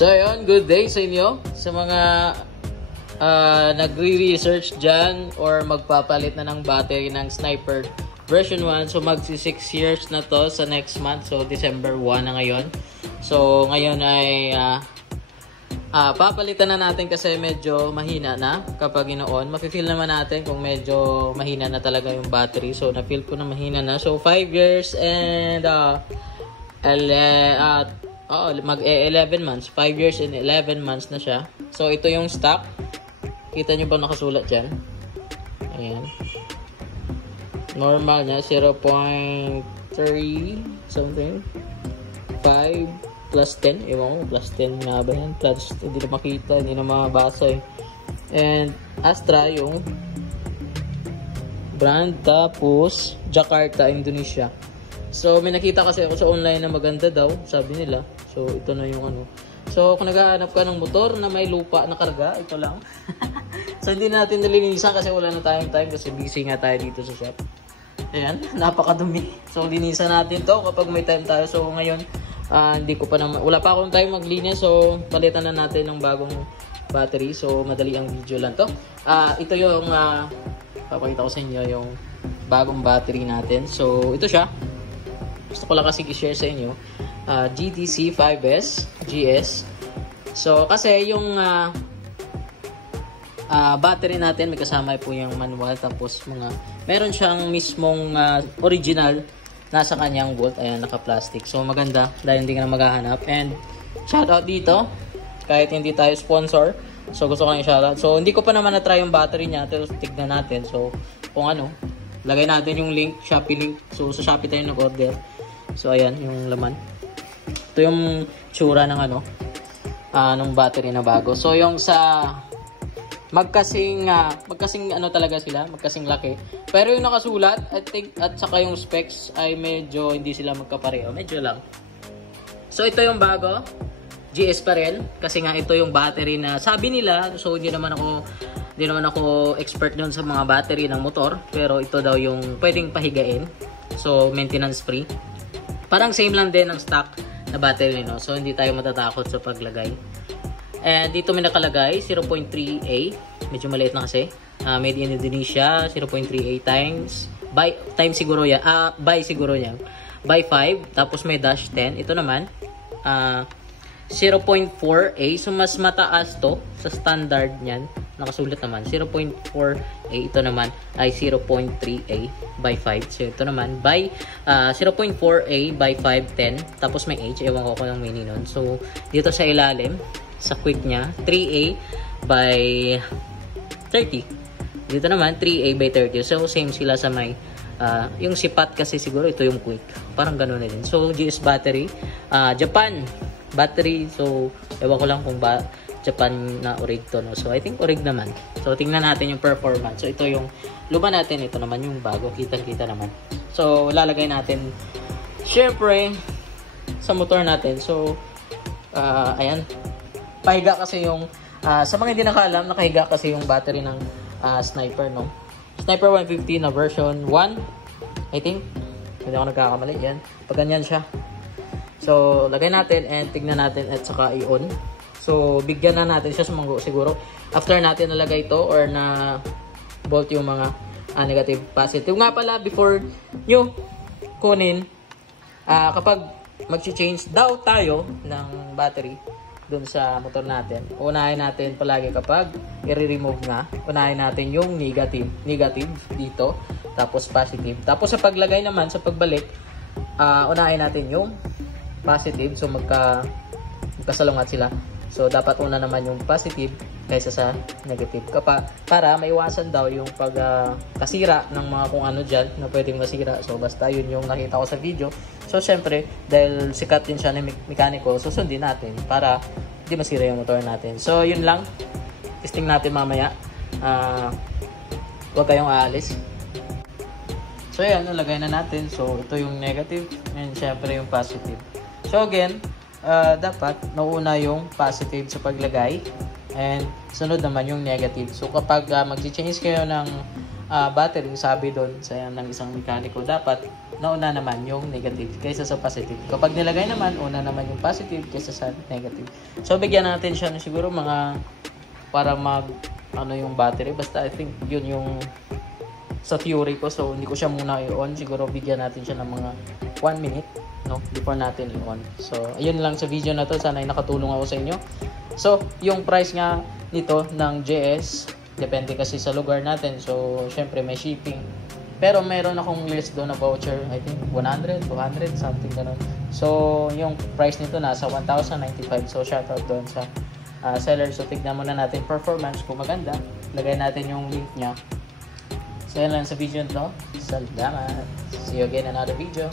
So ayun, good day sa inyo. Sa mga nagre-research dyan or magpapalit na ng battery ng Sniper version 1. So magsi 6 years na to sa next month. So December 1 na ngayon. So ngayon ay papalitan na natin kasi medyo mahina na kapag inoon. Mafe-feel naman natin kung medyo mahina na talaga yung battery. So na-feel ko na mahina na. So 5 years and mag-11 months. 5 years and 11 months na siya. So ito yung stock. Kita nyo ba nakasulat dyan? Ayan. Normal niya 0.3 something. 5 plus 10, ewan ko, plus 10 nga ba yan? Plus, hindi na makita, hindi na mabasa eh. And, Astra yung brand, tapos Jakarta, Indonesia. So, may nakita kasi ako sa online na maganda daw, sabi nila. So, ito na yung ano. So, kung naghahanap ka ng motor na may lupa na karga, ito lang. So, hindi natin nalinisan kasi wala na tayong time kasi busy nga tayo dito sa shop. Ayan, napakadumi. So, linisan natin to kapag may time tayo. So, ngayon, hindi ko pa naman, wala pa akong time maglinis, so palitan na natin ng bagong battery. So madali ang video lang to. Ito yung papakita ko sa inyo yung bagong battery natin. So ito siya, gusto ko lang kasi i-share sa inyo. GTC 5S GS. So kasi yung battery natin may kasama po yung manual, tapos meron siyang mismong original nasa kanyang bolt. Ayan, naka-plastic. So, maganda dahil hindi ka na maghahanap. And, shoutout dito. Kahit hindi tayo sponsor. So, gusto ko lang i-shoutout. So, hindi ko pa naman na-try yung battery niya. Pero, tignan natin. So, kung ano, lagay natin yung link, Shopee link. So, sa Shopee tayo nag-order. So, ayan, yung laman. Ito yung tsura ng ng battery na bago. So, yung sa magkasing ano talaga sila, magkasing laki. Pero yung nakasulat, I think, at saka yung specs ay medyo hindi sila magkapareho, medyo lang. So ito yung bago, GS pa rin kasi nga ito yung battery na sabi nila. So hindi naman ako expert doon sa mga battery ng motor, pero ito daw yung pwedeng pahigain. So maintenance free. Parang same lang din ang stock na battery, no? So hindi tayo matatakot sa paglagay. And dito may nakalagay 0.3A, medyo maliit na kasi. Made in Indonesia, 0.3A by siguro yan. By siguro yan. By 5, tapos may dash 10. Ito naman 0.4A, so mas mataas to sa standard niyan. Nakasulat naman 0.4A. Ito naman ay 0.3A by 5. So ito naman by 0.4A by 5, 10. Tapos may H, ewan ko kung yung meaning nun. So dito sa ilalim, sa quick niya, 3A by 30. Dito naman, 3A by 30. So, same sila sa may, yung sipat kasi siguro, ito yung quick. Parang gano'n na din. So, GS battery. Japan battery. So, ewan ko lang kung Japan na orig to, no? So, I think orig naman. So, tingnan natin yung performance. So, ito yung luma natin. Ito naman yung bago. Kitang-kita naman. So, lalagay natin, syempre, sa motor natin. So, ayan. Pahiga kasi yung sa mga hindi nakaalam, nakahiga kasi yung battery ng Sniper, no? Sniper 150 na version 1, I think. Hindi ako nagkakamali. Yan. Pag ganyan siya. So, lagay natin and tignan natin at saka i-on. So, bigyan na natin siya siguro. After natin nalagay ito or na bolt yung mga negative, positive. Nga pala, before nyo kunin, kapag mag-change daw tayo ng battery dun sa motor natin, unahin natin palagi kapag i-remove nga, unahin natin yung negative dito, tapos positive. Tapos sa paglagay naman, sa pagbalik, unahin natin yung positive. So magkasalungat sila. So dapat una naman yung positive kaysa sa negative. Para maiwasan daw yung kasira ng mga kung ano dyan na pwedeng masira. So basta yun yung nakita ko sa video. So syempre, dahil sikat din siya ng mekaniko, susundin natin para hindi masira yung motor natin. So yun lang. Testing natin mamaya. Huwag kayong aalis. So yan, nalagay na natin. So ito yung negative and syempre yung positive. So again, dapat nauna yung positive sa paglagay and sunod naman yung negative. So kapag mag-change kayo ng battery, sabi doon sa ng isang mekaniko, dapat nauna naman yung negative kaysa sa positive. Kapag nilagay naman, una naman yung positive kaysa sa negative. So, bigyan natin siya ng siguro mga para yung battery. Basta I think yun yung sa theory ko. So, hindi ko siya muna i-on. Siguro bigyan natin siya ng mga 1 minute, no, before natin i-on. So, ayun lang sa video na to. Sana ay nakatulong ako sa inyo. So, yung price nga nito ng JS, depende kasi sa lugar natin. So, syempre may shipping. Pero meron akong list doon na voucher, I think 100, 200, something ganun. So, yung price nito nasa 1,095. So, shoutout doon sa seller. So, tignan muna natin performance kung maganda. Lagay natin yung link niya. So, yan lang sa video nito. Salamat. See you again in another video.